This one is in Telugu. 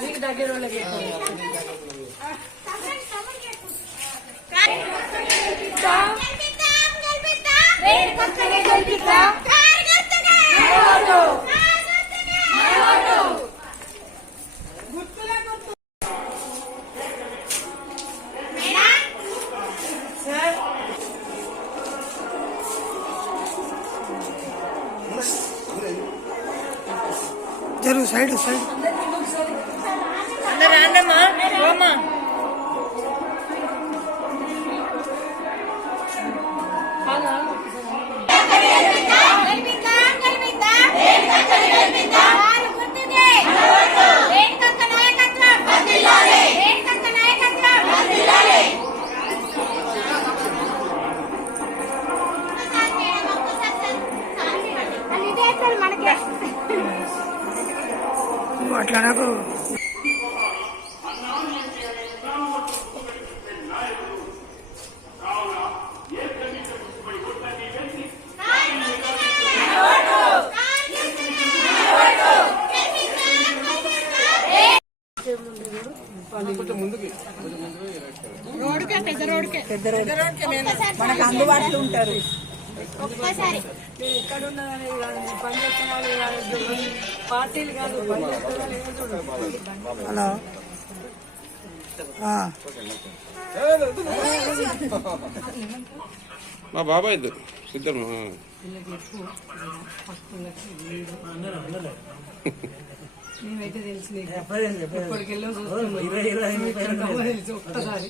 మీకు దగ్గర వాళ్ళకి జరుగు సైడ్ సైడ్ రాండమ్మా ఓమ్మా అట్లా నాకు పెద్ద రోడ్కే మనకు అందుబాటులో ఉంటారు. ఎక్కడున్నా పనిచేస్తున్నారు పార్టీలు కాదు హలో మా బాబాయ్ ఇద్దరు మేమైతే తెలుసు ఇప్పటికెళ్ళి ఒక్కసారి